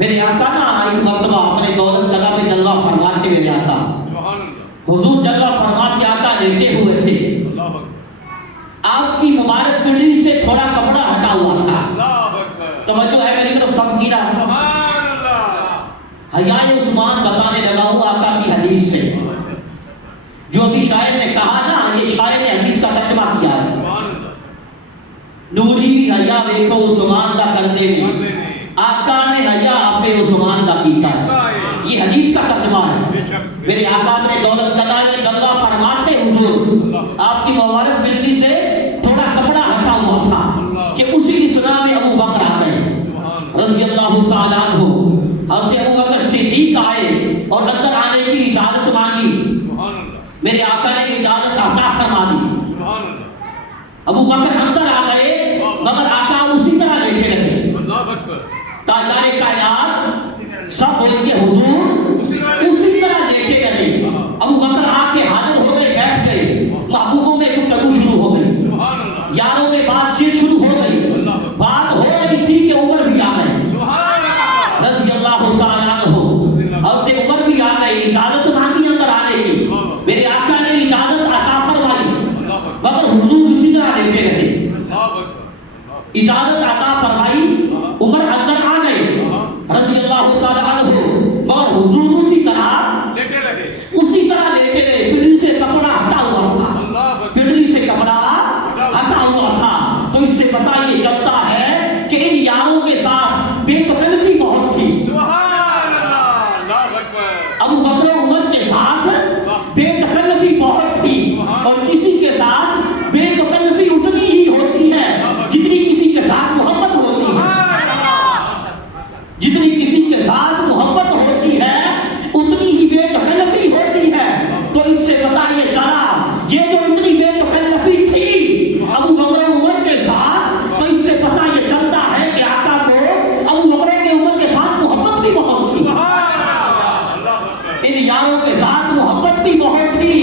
میرے آقا نا ایک مرتبہ اپنے دولت قضا پہ جلوہ فرماتے میرے آقا حضور جلوہ فرماتے آقا لیٹے ہوئے تھے، آپ کی مبارک پنڈلی سے تھوڑا کپڑا ہٹا ہوا تھا۔ توجہ ہے میری طرف سب کی رہا۔ حیائے عثمان بتانے لگا ہوں آقا کی حدیث سے، جو ابھی شاعر نے کہا نا، یہ شاعر نے حدیث کا ترجمہ کیا ہے۔ نوری حیا دیکھو عثمان دا کردے نے، آقا نے حیا آپ عثمان دا کیتا ہے، یہ حدیث کا ترجمہ ہے۔ میرے آقا نے دولت قضا میں جلوہ فرماتے حضور آپ کی مبارک بلڈی سے تھوڑا کپڑا ہٹا ہوا تھا کہ اسی کی سنا میں ابو بکر آ گئے رضی اللہ تعالیٰ عنہ۔ حضرت ابو بکر صدیق آئے اور اندر آنے کی اجازت مانگی، میرے آقا نے اجازت عطا فرما دی۔ ابو بکر اندر آ گئے مگر آقا اسی طرح لیٹے رہے۔ تاجدار کائنات سب بول کے حضور اسی طرح لیٹے رہے۔ ابو بکر آ کے حاضر ہو گئے، بیٹھ گئے، محبوبوں میں گفتگو شروع ہو گئی، یاروں میں بات چیت شروع ہو گئی، بات ہو رہی تھی کہ عمر بھی آ گئے رضی اللہ تعالیٰ عنہ۔ حضرت عمر بھی آ گئے، اجازت مانگی اندر آنے کی، میرے آقا نے اجازت عطا فرمائی مگر حضور اسی طرح لیٹے رہے۔ اجازت عطا فرمائی، عمر اندر آ گئے رضی اللہ تعالیٰ عنہ، مگر حضور اسی طرح لیٹے رہے۔ پنڈلی سے کپڑا ہٹا ہوا تھا، پنڈلی سے کپڑا ہٹا ہوا تھا۔ تو اس سے پتہ یہ چلتا ہے کہ ان یاروں کے ساتھ بے تکلفی بہت تھی۔ ابو بکر و عمر کے ساتھ بے تکلفی بہت تھی، اور کسی کے ساتھ بے تکلفی اتنی ہی ہوتی ہے جتنی کسی کے ساتھ محبت ہوتی ہے۔ جتنی کسی کے ساتھ محبت ہوتی ہے اتنی ہی بے تکلفی ہوتی ہے۔ تو اس سے پتہ یہ چلا یہ جو اتنی بے تکلفی تھی ابو بکر و عمر کے ساتھ، تو اس سے پتہ یہ چلتا ہے کہ آقا کو ابو بکر کے عمر کے ساتھ محبت بھی بہت تھی، ان یاروں کے ساتھ محبت بھی بہت تھی۔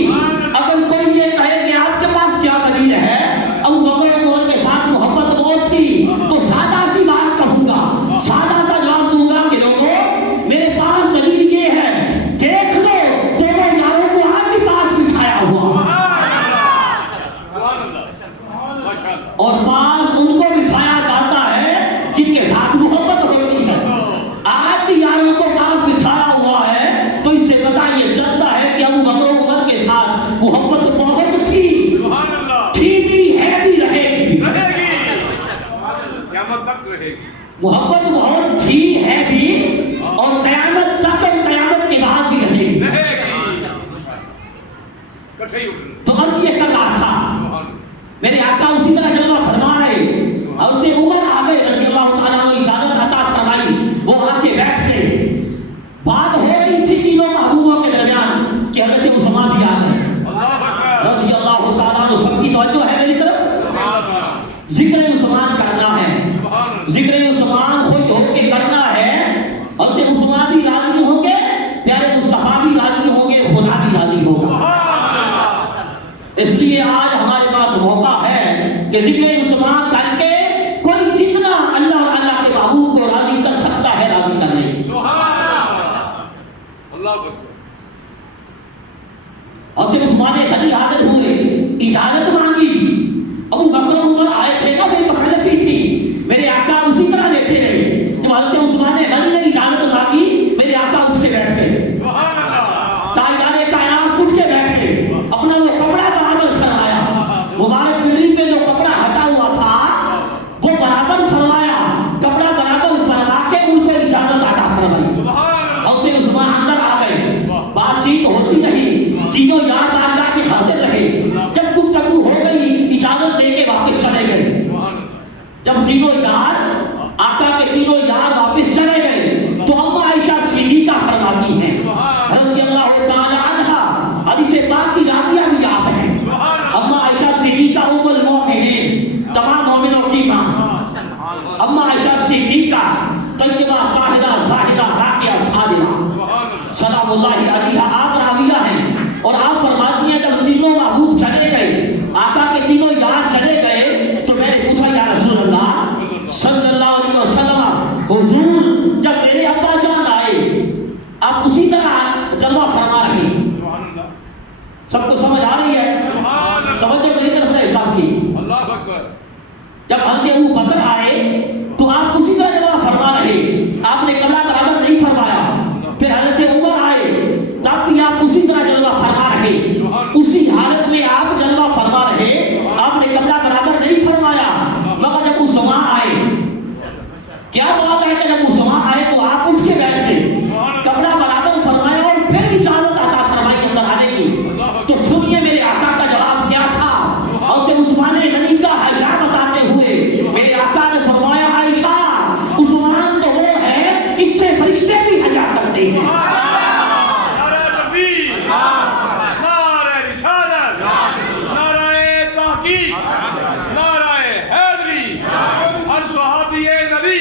اگر کوئی یہ کہے کہ آپ کے پاس کیا دلیل ہے، ابو بکر و عمر کے ساتھ محبت بہت تھی، تو سادہ سی بات کہوں گا، سادہ سا جواب دوں گا کہ لوگوں میرے پاس دلیل یہ ہے، دیکھ لو دونوں یاروں کو آپ کے پاس بٹھایا ہوا، اور پاس ان کو بٹھایا جاتا ہے جن کے ساتھ محبت ہوتی ہے۔ آج بھی یاروں کو پاس بٹھایا ہوا ہے، تو اس سے پتہ یہ چلتا ہے کہ ابو بکر و عمر کے ساتھ محبت بہت تھی بھی ہے بھی رہے گی، محبت بہت تھی ہے بھی، اور قیامت تک اور قیامت کے بعد بھی رہے گی۔ تو اب یہ کر رہا تھا، میرے آقا اسی طرح جلوہ فرما رہے۔ حضرت عمر آ گئے رضی اللہ تعالیٰ عنہ، اجازت عطا فرمائی، وہ آ کے بیٹھ گئے۔ بات ہو رہی تھی تینوں محبوبوں کے درمیان کہ حضرت عثمان بھی آ گئے رضی اللہ تعالیٰ عنہ۔ سب کی توجہ ہے میری طرف، ذکر عثمان کرنا ہے، ذکر عثمان خوش ہو کے کرنا ہے۔ حضرت عثمان بھی راضی ہوں گے، پیارے مصطفیٰ بھی راضی ہوں گے، خدا بھی راضی ہوگا۔ اس لیے آج ہمارے پاس موقع ہے کہ ذکر عثمان کر کے کوئی جتنا اللہ اور اللہ کے محبوب کو راضی کر سکتا ہے راضی کر لے۔ حضرت عثمان غنی حاضر ہوئے، اجازت مانگی، ابو بکر عمر آئے تھے نا، بے تکلفی تھی، میرے آقا اسی طرح لیتے رہے۔ جب حضرت عثمان غنی نے اجازت مانگی، میرے آقا اٹھ کے بیٹھ گئے، تاجدار کائنات اٹھ کے بیٹھ گئے، اپنا وہ کپڑا برابر فرمایا، مبارک پنڈلی پہ جو کپڑا ہٹا ہوا تھا وہ برابر فرمایا، کپڑا برابر فرما کے ان کو اجازت عطا فرمائی۔ حضرت عثمان اندر آ گئے، بات چیت ہوتی رہی، تینوں یار بارگاہ میں حاضر رہے۔ جب گفتگو ہو گئی اجازت دے کے واپس چلے گئے۔ جب تینوں یار آقا کے تینوں یار واپس چلے گئے تو اما عائشہ صدیقہ فرماتی ہیں رضی اللہ تعالی عنہا، حدیث پاک کی راویہ بھی آپ ہیں، اما عائشہ صدیقہ ام المومنین، تمام مومنوں کی ماں، اما عائشہ صدیقہ طیبہ طاہرہ زاہدہ راقیہ صالحہ سلام اللہ علیہا، آپ راویہ ہیں، اور آپ فرماتی ہیں جب تینوں محبوب چلے گئے، آقا کے تینوں یار چلے گئے، تو میں نے پوچھا یا رسول اللہ صلی اللہ علیہ وسلم، حضور جب میرے ابا کرتے ہیں. نعرہ تکبیر، نعرہ رسالت، نعرہ تحقیق، نعرہ حیدری، ہر صحابی نبی.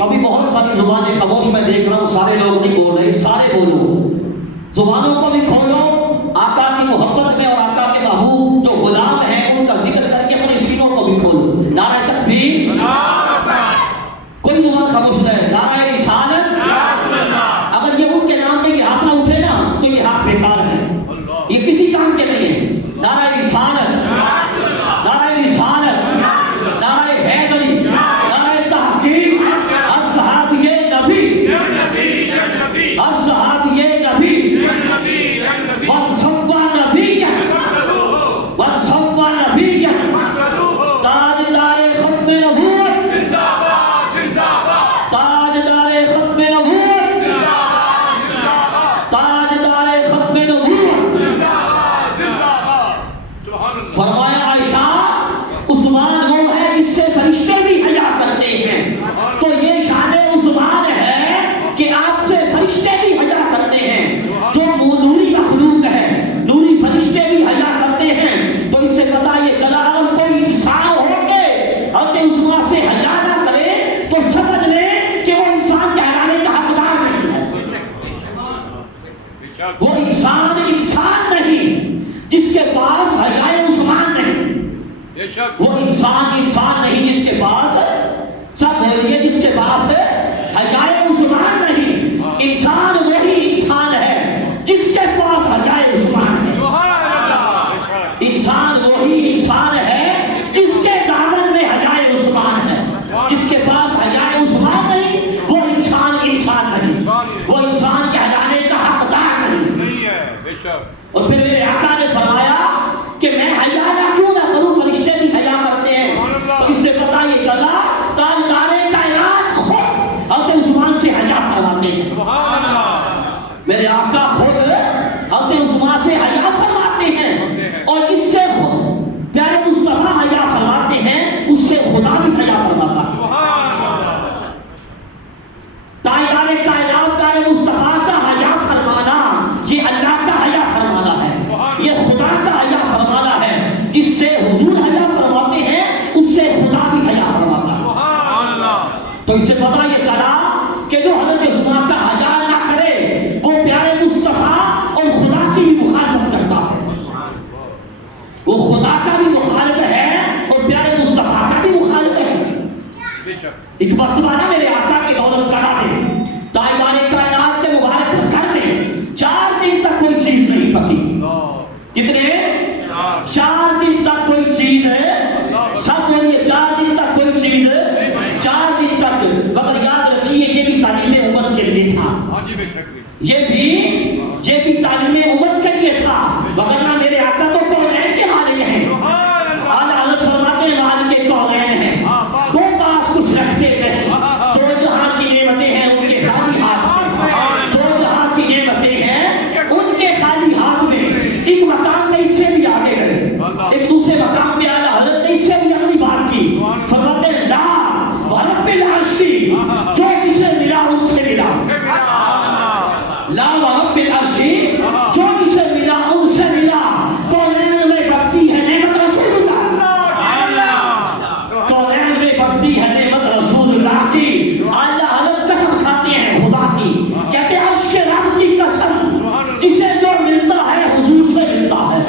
ابھی بہت ساری زبانیں خاموش میں دیکھ رہا ہوں، سارے لوگ نہیں بول رہے، سارے بولو. زبانوں کو بھی کھولو آقا کی محبت میں، اور آقا کے محبوب جو غلام ہیں ان کا ذکر کر کے اپنے سینوں کو بھی کھولو. نعرہ تکبیر، کوئی زبان خاموش رہے. نعرہ رسالت، اگر یہ ان کے نام میں یہ ہاتھ نہ اٹھے نا تو یہ ہاتھ بیکار ہے، یہ کسی کام کے نہیں ہے. نعرہ رسالت، نعرہ رسالت، نعرہ حیدری، نعرہ تحقیق، ہر صحابی نبی، ہر صحابی نبی، وَنْصَبَّ نَبِيًّا وَنْصَبَّ نَبِيًّا، تاجدار ختم نبوت، تاجدار ختم نبوت، تاجدار ختم نبوت. فرمایا عائشہ عثمان وہ ہے جس سے فرشتے بھی حیا کرتے ہیں. تو یہ شان عثمان ہے کہ آپ سے فرشتے بھی حیا کرتے ہیں. جو نوری مخلوق ہے، نوری فرشتے بھی حیا کرتے ہیں. تو اس سے پتہ یہ چلا اگر کوئی انسان ہو کے اور کہ عثمان سے حیا نہ کرے تو سمجھ لیں کہ وہ انسان کہلانے کا حقدار نہیں ہے. وہ انسان نہیں جس کے پاس حیائے عثمان نہیں. وہ انسان نہیں جس کے پاس، سب بولیے، جس کے پاس حیائے عثمان نہیں. انسان وہی انسان ہے جس کے پاس حیائے عثمان ہے. انسان وہی انسان ہے جس کے دامن میں حیائے عثمان ہے. جس کے پاس حیائے عثمان نہیں وہ انسان نہیں، وہ انسان کہلانے کا حقدار نہیں ہے. اور پھر میرے آقا نے فرمایا کہ میں حیا نہ کیوں نہ کروں، فرشتے بھی حیا کرتے ہیں. تو اس سے پتہ یہ چلا تاجدار کائنات خود حضرت عثمان سے حیا فرماتے ہیں. میرے آقا خود حضرت عثمان سے حیا فرماتے ہیں، اور اس سے پیارے مصطفیٰ حیا فرماتے ہیں، اس سے خدا بھی حیا فرماتا ہے. تاجدار کائنات پیارے مصطفیٰ کا حیا فرمانا یہ اللہ کا حیا فرمانا ہے، یہ خدا کا حیا فرمانا ہے. جس سے حضور حیا فرماتے ہیں اس سے خدا بھی حیا فرماتا ہے. تو اس سے پتہ یہ چلا کہ جو حضرت عثمان کا حیا نہ کرے وہ پیارے مصطفیٰ اور خدا کی بھی مخالفت کرتا ہے. وہ خدا کا بھی مخالف ہے اور پیارے مصطفیٰ کا بھی مخالف ہے. ایک مرتبہ نا میرے آقا کے دولت کرا ہے تاجدار کائنات کے مبارک گھر میں 4 دن تک کوئی چیز نہیں پکی. کتنے؟ 4 دن تک کوئی چیز ہے. سب بولیے 4 دن تک کوئی چیز، 4 دن تک. مگر یاد رکھیے یہ بھی تعلیم امت کے لیے تھا، یہ بھی تعلیم امت کے لیے تھا. وگرنہ میرے آقا تو کونین کے والے ہیں. اعلیٰ حضرت فرماتے ہیں وہاں کے کونین ہیں، وہ پاس کچھ رکھتے نہیں. 2 جہاں کی نعمتیں ہیں ان کے خالی ہاتھ میں، 2 جہاں کی نعمتیں ہیں ان کے خالی ہاتھ میں. ایک مقام میں اس سے بھی آگے گئے، ایک دوسرے مقام میں اعلیٰ حضرت نے اس سے بھی اگلی بات کی. فرماتے ہیں لا ورب العرش، جو جسے ملا ان سے ملا. لا ورب العرش، جو جسے ملا ان سے ملا. کونین میں بڑھتی ہے نعمت رسول اللہ، کونین میں بڑھتی ہے نعمت رسول اللہ کی. اعلیٰ حضرت قسم کھاتے ہیں خدا کی، کہتے ہیں عرش کے رب کی قسم، جسے جو ملتا ہے حضور سے ملتا ہے،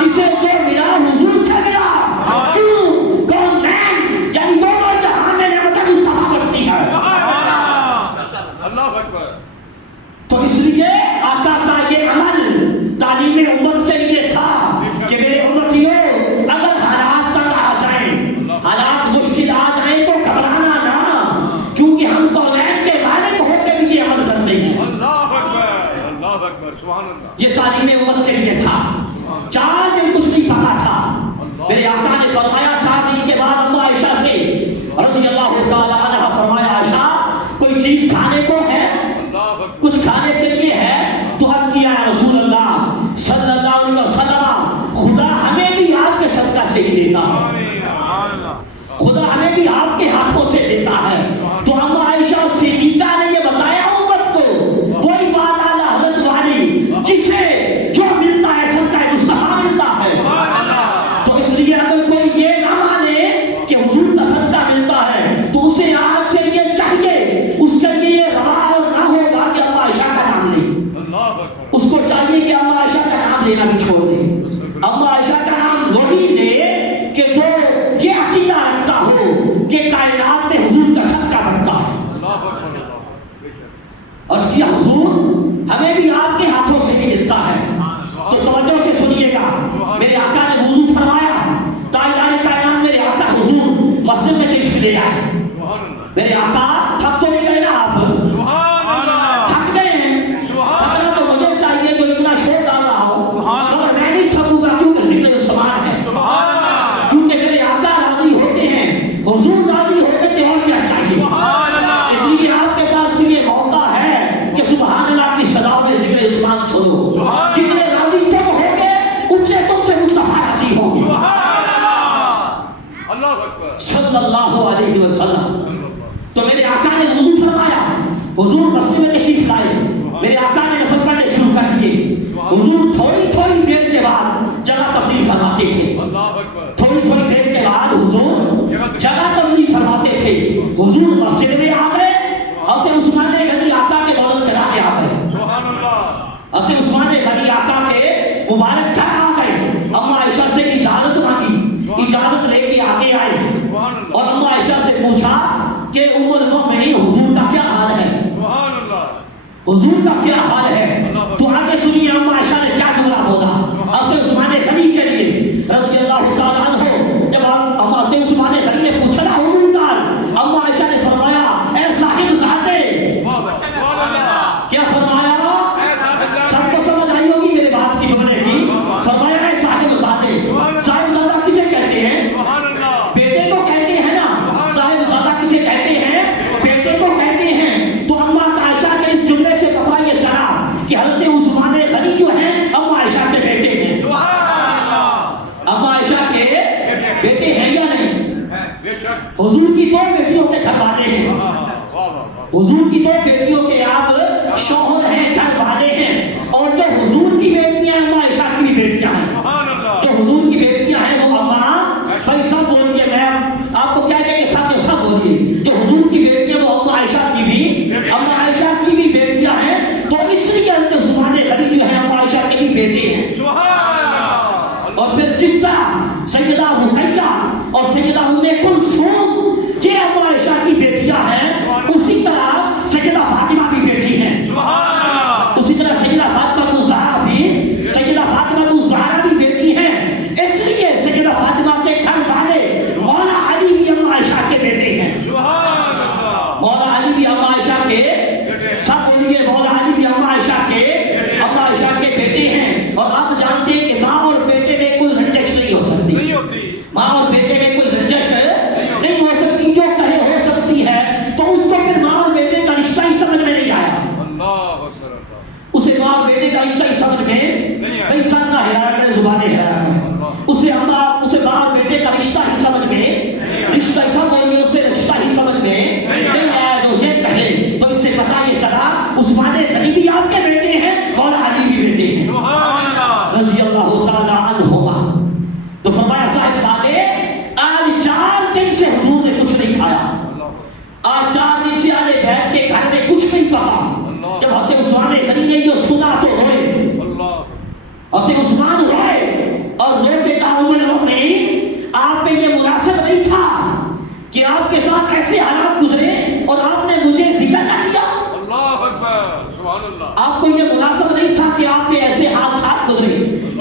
جسے جو ملا حضور سے ملا. کیوں؟ کونین یعنی دونوں جہاں میں نعمت مصطفیٰ بڑھتی ہے. اللہ اکبر. تو اس لیے آقا کا یہ عمل تعلیم امت کے لیے تھا کہ میرے امتیوں اگر حالات تک آ جائیں، حالات مشکل آ جائیں تو گھبرانا نہ، کیونکہ ہم کونین کے مالک ہو کے بھی یہ عمل کرتے ہیں. اللہ اکبر، اللہ اکبر، سبحان اللہ. یہ تعلیم امت کے لیے تھا. 4 دن کچھ نہیں پکا تھا. میرے آقا نے فرمایا 4 دن کے بعد اما عائشہ سے رضی اللہ تعالی عنہ فرمایا عائشہ کوئی چیز کھانے کو ہے، کچھ کھانے کے لیے ہے؟ تو عرض کیا ہے رسول اللہ صلی اللہ علیہ وسلم خدا ہمیں بھی آپ کے صدقہ سے ہی دیتا ہے، خدا ہمیں بھی آپ کے ہاتھوں سے دیتا ہے. تو اما عائشہ صدیقہ نے یہ بتایا امت لینا بھی چھوڑ دے. اما عائشہ کا نام وہی لے کہ جو یہ عقیدہ رکھتا ہو کہ کائنات میں حضور کا صدقہ بڑھتا ہے. اور اس کی حضور ہمیں بھی آپ کے ہاتھوں سے ہی ملتا ہے. تو توجہ سے سنیے گا, میرے آقا نے وضو فرمایا, تاجدار کائنات میرے آقا حضور مسجد میں تشریف لے آئے. میرے آقا تھک تو نہیں گئے نا آپ؟ تھک گئے ہیں؟ تھکنا تو مجھے چاہیے جو اتنا شور ڈال رہا ہو, مگر میں نہیں تھکوں گا کیونکہ ذکر السمان ہے, کیونکہ میرے آقا راضی ہوتے ہیں, حضور راضی ہوتے ہیں, اور کیا چاہیے. اس لیے آپ کے پاس بھی یہ موقع ہے کہ سبحان اللہ کی صدا میں ذکر السمان سنو. جتنے راضی تم ہو گے اتنے تم سے مصطفیٰ راضی ہوں گے صلی اللہ علیہ وسلم. تو میرے آقا نے وضو فرمایا, حضور مسجد میں تشریف لائے, میرے آقا نے نفل پڑھنے شروع کر دیے. حضور تھوڑی تھوڑی دیر کے بعد جگہ تبدیل فرماتے تھے. تھوڑی تھوڑی دیر کے بعد حضور جگہ تبدیل فرماتے تھے. حضور مسجد میں آ گئے, حضرت عثمان غنی آقا کے دولت گھر میں آ گئے. حضرت عثمان غنی آقا کے مبارک گھر آ گئے. اما عائشہ سے اجازت مانگی, اجازت لے کے آگے آئے اور اما عائشہ سے پوچھا کہ ام المؤمنین حضور کا کیا حال ہے, حضور کا کیا حال ہے. تو آگے سنیے اما عائشہ نے کیا جملہ بولا حضرت عثمان غنی کے لیے رضی اللہ تعالیٰ عنہ. جب حضرت عثمان غنی نے پوچھا نا حضور کا, اما عائشہ نے فرمایا اے صاحب زادے, کیا فرمایا, سب کو سمجھ آئی ہوگی میرے بات کی جملے کی. فرمایا اے صاحب زادے. صاحب زادہ کسے کہتے ہیں؟ بیٹے کو کہتے ہیں نا. صاحب زادہ کسے کہتے ہیں؟ بیٹے کو کہتے ہیں. تو اما عائشہ کے اس جملے سے پتہ یہ چلا کہ حضرت عثمان غنی جو ہیں اما عائشہ کے بیٹے ہیں. اما عائشہ کے بیٹے ہیں یا نہیں؟ حضور کی دو بیٹیوں کے گھر والے ہیں, حضور کی دو بیٹیوں کے آپ شوہر ہیں, گھر والے ہیں. اور جو حضور کی بیٹیاں ہیں اما عائشہ کی بھی بیٹیاں ہیں. جو حضور کی بیٹیاں ہیں وہ اما, بھائی سب بولیے, میں آپ کو کیا کہہ تھا کہ سب بولیے. جو حضور کی بیٹیاں وہ اما عائشہ کی بھی, اما عائشہ کی بھی بیٹیاں ہیں. تو اس لیے حضرت عثمان غنی جو ہے اما عائشہ کے بھی بیٹے ہیں. اور پھر جس طرح سیدہ رقیہ اور سیدہ ام کلثوم یہ اما عائشہ کی بیٹیاں ہیں, اسی طرح سیدہ فاطمہ بھی بیٹی ہیں. اسی طرح سیدہ فاطمہ الزہرا بھی, سیدہ فاطمہ الزہرا بھی بیٹی ہیں. اس لیے سیدہ فاطمہ کے گھر والے مولا علی بھی اما عائشہ کے بیٹے ہیں. مولا علی بھی اما عائشہ کے, سب بولیے, مولا علی بھی اما عائشہ کے, اما عائشہ کے بیٹے ہیں. اور آپ جانتے ہیں کہ ماں اور بیٹے میں کوئی رنجش نہیں ہو سکتی. ماں اور بیٹے میں کوئی رنجش نہیں ہو سکتی. جو کہے ہو سکتی ہے تو اس کو پھر ماں اور بیٹے کا رشتہ ہی سمجھ میں نہیں آیا. اسے ماں اور بیٹے کا رشتہ ہی سمجھ میں, بھائی سن کا ہدایت ہے, زبان ہدایت ہے, اسے ماں اور بیٹے کا رشتہ ہی سمجھ میں, رشتہ ہی سب بولیے, اسے رشتہ ہی سمجھ میں نہیں آیا. جو یہ کہے تو اس سے پتہ یہ چلا عثمان غنی بھی آپ کے بیٹے ہیں, مولا علی بھی بیٹے ہیں رضی اللہ تعالیٰ عنہما. تو فرمایا صاحب زادے آج 4 دن سے حضور نے کچھ نہیں کھایا, آج 4 دن سے اہل بیت کے گھر میں کچھ نہیں پکا. جب حضرت عثمان غنی نے یہ سنا تو روئے, حضرت عثمان روئے اور رو کے کہا عمر المؤمنین آپ پہ یہ مناسب نہیں تھا کہ آپ کے ساتھ ایسے حالات گزرے اور آپ نے مجھے ذکر نہ کیا. آپ کو یہ مناسب نہیں تھا کہ آپ پہ ایسے حادثات گزرے,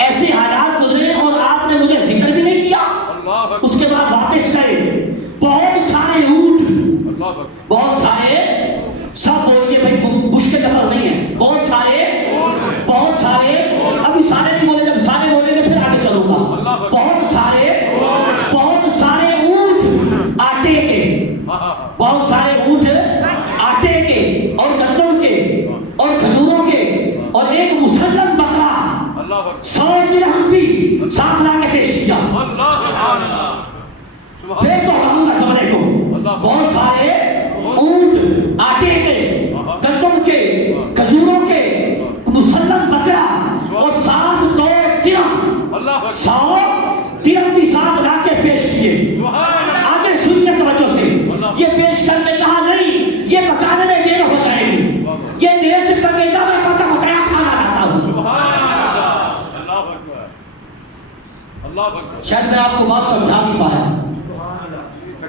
ایسے حالات گزرے اور آپ نے مجھے ذکر بھی نہیں کیا. اس کے بعد واپس گئے, بہت سارے اونٹ, بہت سارے, سب بولیے بھائی مشکل لفظ نہیں ہے, بہت سارے, بہت سارے, ابھی سارے نہیں بولے, جب سارے بولیں گے پھر آگے چلوں گا. بہت سارے اونٹ آٹے کے, بہت سارے اونٹ آٹے کے اور گندم کے اور کھجوروں کے, اور ایک مسلم بکرا 100 درہم بھی ساتھ لا کے پیش کیا. پھر تو ہم گا جملے کو, بہت سارے اونٹ آٹے کے, گندم کے, کھجوروں کے, مسلم بکرا اور ساتھ 2 درہم, 100 درہم بھی ساتھ لا کے پیش کیے. آگے سنیے توجہ سے, یہ پیش کر کے کہا نہیں یہ پکانے میں دیر ہو جائے گی, یہ دیر سے پکے گا, میں پکا پکایا کھانا لاتا ہوں. شاید میں آپ کو بات سمجھا نہیں پایا.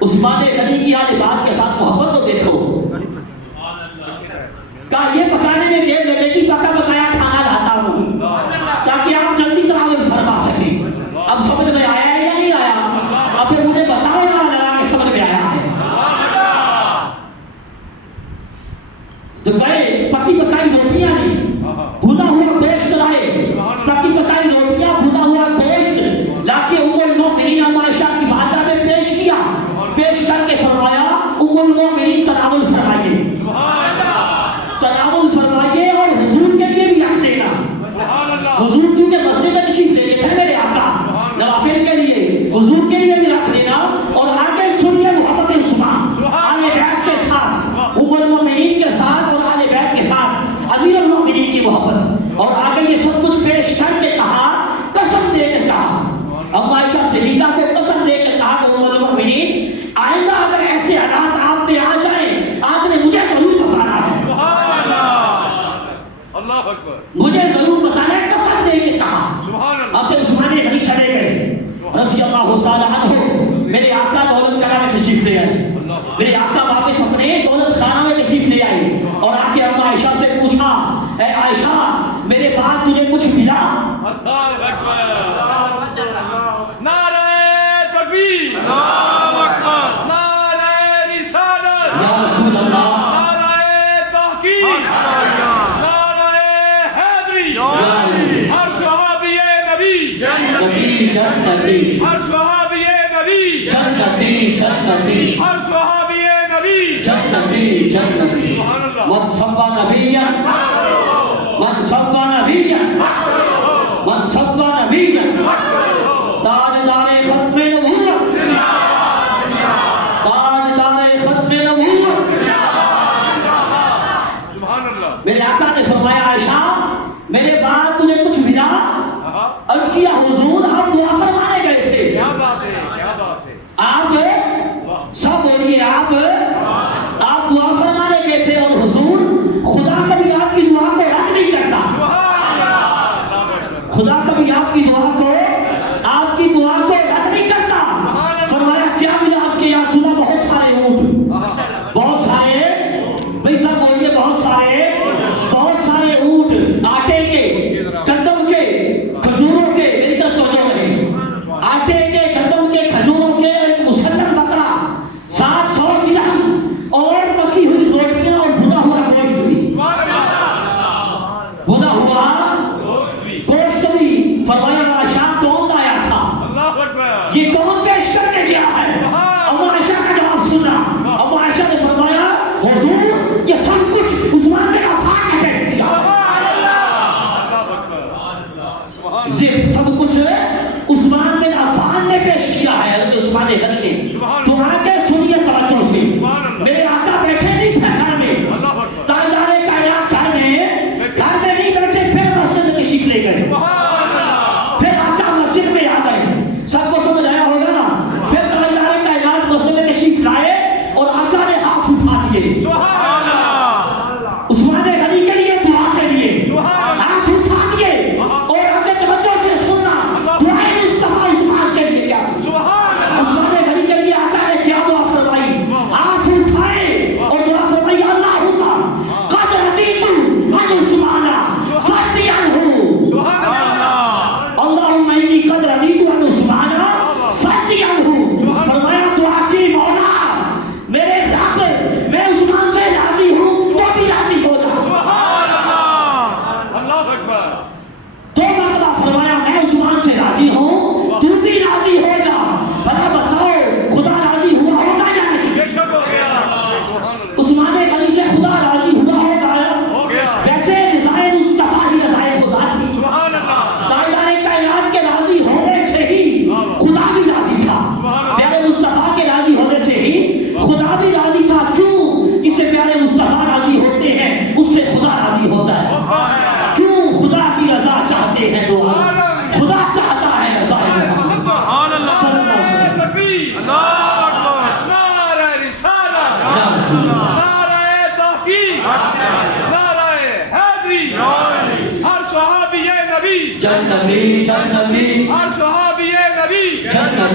عثمان غنی کی آل بیت کے ساتھ محبت تو دیکھو. کہا یہ پکانے میں دیر لگے گی، پکا پکایا کھانا لاتا ہوں تاکہ آپ جلدی تراویح فرما سکیں. اب سمجھ میں آیا ہے یا نہیں آیا؟ اب پھر مجھے بتاؤ نا لگا کہ سمجھ میں آیا ہے. تو کہے پکی پکائی روٹیاں نہیں، بھنا ہوا گوشت لائے. پکی پکائی روٹیاں، بھنا ہوا گوشت لا کے ام المؤمنین عائشہ کی بارگاہ میں پیش کیا. پیش کر کے فرمایا ام المؤمنین تناول فرمائیے، تناول فرمائیے اور حضور کے لیے بھی رکھ دینا. حضور کیونکہ مسجد میں تشریف لے گئے تھے میرے آقا، نوافل کے لیے حضور کے لیے بھی رکھ دینا. اور آگے سنیے محبت عثمان آل بیت کے ساتھ، ام المؤمنین کے ساتھ اور آل بیت کے ساتھ امیر المؤمنین کی محبت. اور آگے یہ سب کچھ پیش کر کے کہا، قسم دے کے کہا، اب عائشہ صدیقہ کو قسم دے کے کہا کہ ام المؤمنین آئندہ اگر ایسے حالات آپ پہ آ جائیں آپ نے مجھے ضرور بتانا ہے. مجھے ضرور بتانا ہے، قسم دے کے کہا. اب سے عثمان غنی چلے گئے رضی اللہ تعالی عنہ. میرے آقا دولت کلا میں تشریف لے آئے. میرے آقا واپس اپنے دولت خانہ میں تشریف لے آئے اور آ کے اما عائشہ سے پوچھا، اے عائشہ میرے بعد تجھے کچھ ملا؟ نعرہ تکبیر، نعرہ رسالت، یا رسول اللہ، نعرہ تحقیق، نعرہ حیدری، ہر صحابی نبی نبی جنتی، ہر صحابی نبی جنتی جنتی، ہر صحابی نبی جنتی جنتی. من سبا نبیا، من سبا نبیا، من سبا نبیا تاجدار ختم نبوت، تاجدار ختم نبوت. میرے آقا نے فرمایا عائشہ میرے بعد تجھے کچھ ملا؟ عرض کیا حضور آپ دعا فرمانے گئے تھے. کیا بات ہے، کیا بات ہے. آپ سب بولیے، آپ دعا فرمانے گئے تھے اور حضور خدا کبھی آپ کی دعا کو رد نہیں کرتا. خدا کبھی آپ کی دعا کو رد نہیں کرتا. فرمایا کیا ملا؟ آپ کے یا رسول اللہ بہت سارے اونٹ، بہت سارے، بھئی سب بولیے بہت سارے اونٹ، آٹے کے، گندم کے، کھجوروں کے، میری طرف توجہ رہے، آٹے کے، گندم کے، کھجوروں کے، ایک مسلم بکرا، 700 درہم اور پکی ہوئی روٹیاں اور بھنا ہوا گوشت بھی، بھنا ہوا گوشت بھی. فرمایا عائشہ کون لایا تھا؟ یہ کون پیش کر کے گیا ہے؟ اب عائشہ کا جواب سننا. اب عائشہ نے فرمایا حضور یہ سب کچھ عثمان نے عفان نے پیش کیا. یہ سب کچھ عثمان بن عفان نے پیش کیا ہے، حضرت عثمان غنی نے. تو آگے سنیے توجہ سے. میرے آقا بیٹھے نہیں تھے گھر میں، تاجدار کائنات گھر میں نہیں بیٹھے، پھر مسجد میں تشریف لے گئے. پھر آقا مسجد میں آ گئے، سب کو سمجھ آیا ہوگا نا. پھر تاجدار کائنات مسجد میں تشریف لائے اور آقا نے ہاتھ اٹھا دیے عثمان غنی کے لیے، دعا کے لیے ہاتھ اٹھا دیے. اور آگے توجہ سے سننا، دعائیں مصطفیٰ عثمان کے لیے کیا عثمان غنی کے لیے آقا نے کیا دعا فرمائی؟ ہاتھ اٹھائے اور دعا فرمائی اللہم قد رضیت عن عثمان صدی عنہ، اللہم انی قد رضیت عن عثمان صدی عنہ. فرمایا دعا کی مولا میرے رب میں عثمان سے راضی ہوں، تو بھی راضی ہو جا. اللہ اکبر. دو مرتبہ فرمایا میں عثمان سے راضی ہوں، تو بھی راضی ہو جا. بھلا بتاؤ خدا راضی ہوا ہوگا یا نہیں؟ یہ سب ہو گیا. عثمان غنی سے خدا راضی ہوا ہوگا. ویسے رضائے مصطفیٰ ہی رضائے خدا تھی. تاجدار کائنات کے راضی ہونے سے ہی خدا بھی راضی تھا، پیارے مصطفیٰ کے راضی ہونے سے ہی خدا بھی راضی تھا. کیوں؟ جس سے پیارے مصطفیٰ راضی ہوتے ہیں اس سے خدا راضی ہوتا ہے. کیوں؟ خدا کی رضا چاہتے ہیں دعا، خدا چاہتا ہے رضا. نعرہ تکبیر، نعرہ رسالت، نعرہ تحقیق، نعرہ حیدری، ہر صحابی نبی جنتی جنتی، ہر صحابی نبی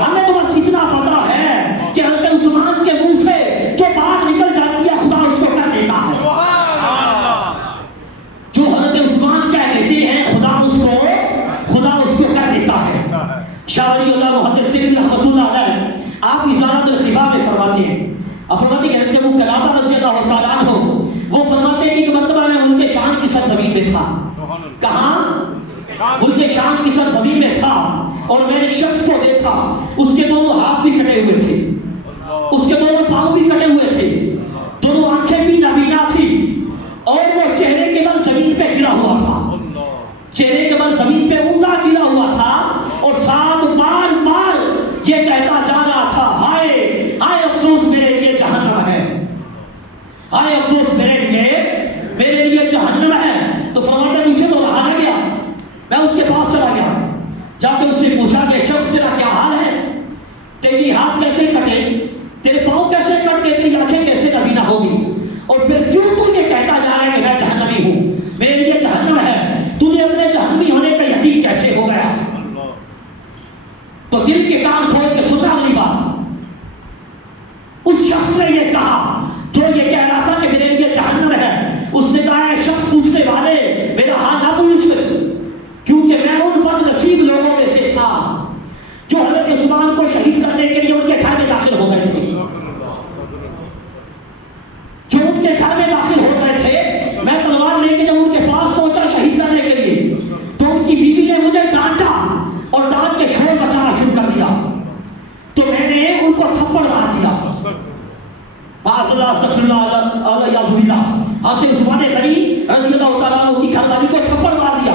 ہمیں تو بس اتنا پتا ہے کہ حضرت عثمان کے منہ سے جو بات نکل جاتی ہے خدا اس کو کر دیتا ہے. جو حضرت عثمان کہہ دیتے ہیں خدا اس کو کر دیتا ہے. شاہ ولی اللہ محدث سیدی رحمۃ اللہ علیہ آپ اظہارات الخفا میں فرماتے ہیں. اور فرماتے ہیں کہ حضرت ابو قلابہ رضی اللہ تعالیٰ عنہ وہ فرماتے ہیں کہ ایک مرتبہ میں ملک شام کی سرزمین میں تھا. کہاں؟ ملک شام کی سرزمین میں تھا اور میں نے ایک شخص کو دیکھا. اس کے دونوں ہاتھ بھی کٹے ہوئے تھے, اس کے دونوں پاؤں بھی کٹے ہوئے تھے, دونوں آنکھیں بھی نابینا تھی اور وہ چہرے کے بل زمین پہ گرا ہوا تھا. چہرے کے بل زمین پہ اوندا گرا ہوا تھا اور ساتھ بار بار یہ کہتا جا رہا تھا ہائے ہائے افسوس میرے لیے جہنم ہے, ہائے افسوس میرے لیے جہنم ہے. تو فرماتا ہے مجھے تو رہا نہ گیا, میں اس کے پاس چلا گیا, جا کے اس سے پوچھا کہ شخص تیرا کیا حال ہے, تیری ہاتھ کیسے کٹے, تیرے پاؤں کیسے کٹ گئے, تیری آنکھیں کیسے نبینا ہوگی, اور پھر کیوں تو یہ کہتا جا رہا ہے کہ میں جہنمی ہوں, میرے لیے جہنم ہے, تجھے اپنے جہنمی ہونے کا یقین کیسے ہو گیا. تو دل کے کان کھول کے سنا والی بات اس شخص نے یہ کہا جو یہ کہہ رہا تھا کہ میرے لیے جہنم ہے. اس نے کہا ہے شخص پوچھنے والے میرا حال نہ پوچھ, کیونکہ میں ان بد نصیب لوگوں میں سے تھا جو حضرت عثمان کو شہید کرنے کے لیے ان کے گھر میں داخل ہو گئے تھے, جو ان کے گھر میں داخل ہو گئے تھے. میں تلوار لے کے جب ان کے پاس پہنچا شہید کرنے کے لیے تو ان کی بیوی نے مجھے ڈانٹا اور ڈانٹ کے شور مچانا شروع کر دیا, تو میں نے ان کو تھپڑ مار دیا. معاذ اللہ استغفر اللہ اعوذ باللہ. حضرت عثمان غنی رضی اللہ تعالیٰ عنہ کی گھر والی کو تھپڑ مار دیا.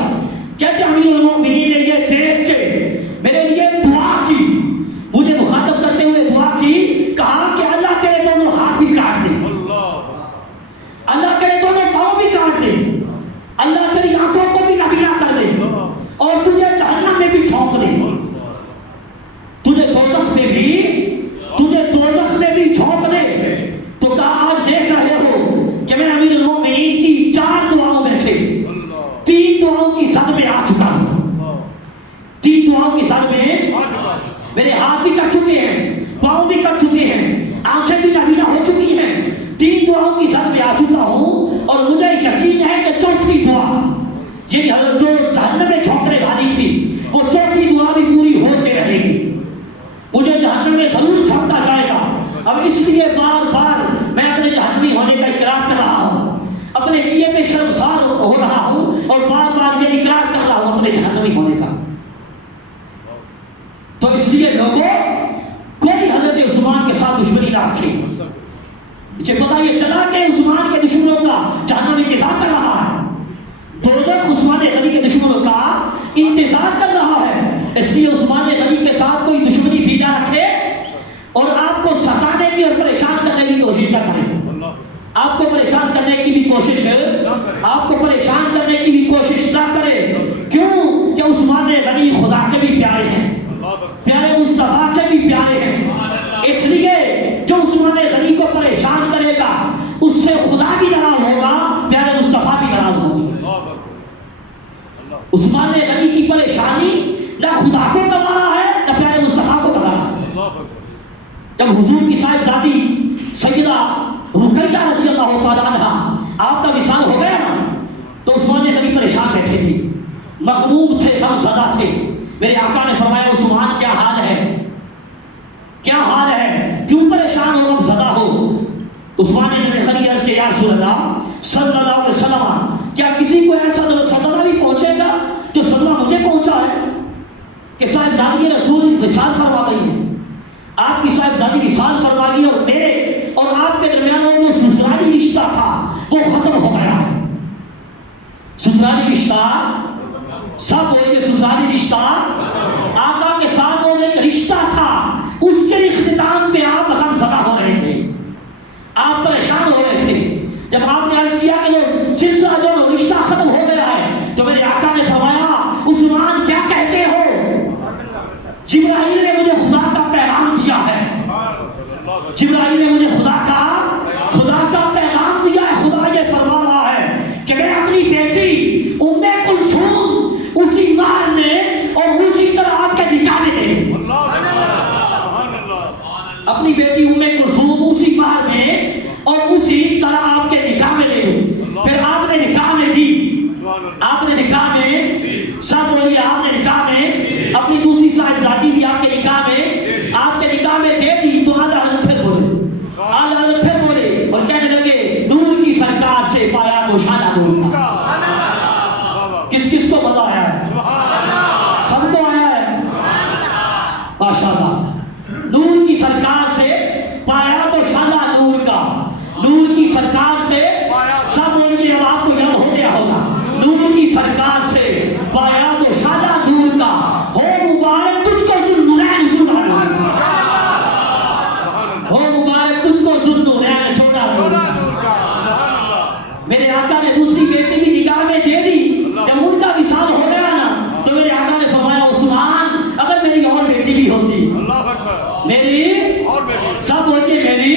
کہتے ہیں امیر المومنین نے یہ دیکھ کے میرے لیے دعا کی, مجھے مخاطب کرتے ہوئے دعا کی, کہا کہ اللہ تیرے دونوں ہاتھ بھی کاٹ دے, اللہ تیرے دونوں پاؤں بھی کاٹ دے, اللہ تیری آنکھوں کو بھی نبینا کر دے اور تجھے جہنم میں بھی جھونک دے, تجھے دوزخ میں بھی جھونک دے. تو کہا آج دیکھ رہے ہو کہ میں امیر المومنین کی 4 دعاؤں میں سے 3 دعاؤں کی سد میں آ چکا ہوں. 3 دعاؤں کی سد میں میرے ہاتھ بھی کٹ چکے ہیں, پاؤں بھی کٹ چکے ہیں, آنکھیں بھی نبینا ہو چکی ہیں, 3 دعاؤں کی سد میں آ چکا ہوں. اور مجھے یقین ہے کہ 4تھی دعا یعنی حضرت جو جہنم میں جھونکنے والی تھی وہ 4تھی دعا بھی پوری ہوتے رہے گی, مجھے جہنم میں ضرور جھونکا جائے گا. اب اس لیے بار بار میں اپنے جہنمی ہونے کا اقرار کر رہا ہوں, اپنے کیے میں شرمسار ہو رہا ہوں اور بار بار یہ اقرار کر رہا ہوں اپنے جہنمی ہونے کا. تو اس لیے لوگوں کوئی حضرت عثمان کے ساتھ دشمنی نہ رکھے. اسے پتا یہ چلا کہ عثمان کے دشمنوں کا جہنم انتظار کر رہا ہے, دوزخ عثمان غنی کے دشمنوں کا انتظار کر رہا ہے. اس لیے عثمان غنی کے ساتھ کوئی دشمنی بھی نہ رکھے اور آپ کو ستانے کی اور پریشان کرنے کی کوشش نہ کرے. آپ کو پریشان کرنے کی بھی کوشش نہ کرے. کیوں کہ عثمان غنی خدا کے بھی پیارے ہیں, پیارے مصطفیٰ کے بھی پیارے ہیں. اس لیے جو عثمان غنی کو پریشان کرے گا اس سے خدا بھی ناراض ہوگا, پیارے مصطفیٰ بھی ناراض ہوگی. عثمان غنی کی پریشانی نہ خدا کو گوارا ہے نہ پیارے مصطفیٰ کو گوارا ہے. جب حضور کی صاحبزادی سیدہ رقیہ رضی اللہ تعالیٰ عنہ آپ کا وصال ہو گیا نا تو عثمان غنی پریشان بیٹھے تھے, مغموم تھے, غمزدہ تھے. میرے آقا نے فرمایا عثمان کیا حال ہے, کیا حال ہے, کیوں پریشان ہو, غمزدہ ہو. عثمان غنی عرض کیا یا رسول اللہ صلی اللہ علیہ وسلم کیا کسی کو ایسا صدمہ بھی پہنچے گا جو صدمہ مجھے پہنچا ہے کہ صاحبزادی رسول وصال فرما گئی ہے, آپ کی صاحبزادی وصال فرما گئی اور میرے اور آپ کے درمیان وہ جو سسرالی رشتہ تھا وہ ختم ہو گیا ہے. سسرالی رشتہ سب وہ یہ سسرالی رشتہ آقا کے ساتھ وہ ایک رشتہ تھا, اس کے اختتام پہ آپ غمزدہ ہو رہے تھے, آپ پریشان ہو رہے تھے. جب آپ نے عرض کیا کہ وہ سلسلہ جو رشتہ ختم ہو گیا ہے تو میرے آقا نے فرمایا عثمان کیا کہتے ہو, جبرائیل نے مجھے خدا کا پیغام دیا ہے, جبرائیل نے مجھے خدا کا پیغام دیا ہے. خدا یہ فرما رہا ہے کہ میں اپنی بیٹی ام کلثوم اسی مہر میں اور اسی طرح آپ کے نکاح میں دے شادہ نور کا. کس کس کو مزہ آیا ہے؟ سب کو آیا ہے. ماشاءاللہ. نور کی سرکار سے پایا تو شادہ نور کا. نور کی سرکار سے سب بولیں اب آپ کو یاد ہو گیا ہوگا. نور کی سرکار سے پایا تو شادہ نور کا. ہو مبارک تجھ کو ذوالنورین جھولا نور. ہو مبارک تجھ کو ذوالنورین جھولا نور. میرے آقا نے دوسری بیٹی بھی نگاہ میں دے دی. جب ان کا وصال ہو گیا نا تو میرے آقا نے فرمایا عثمان اگر میری اور بیٹی بھی ہوتی, میری سب بولتے میری